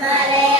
Money.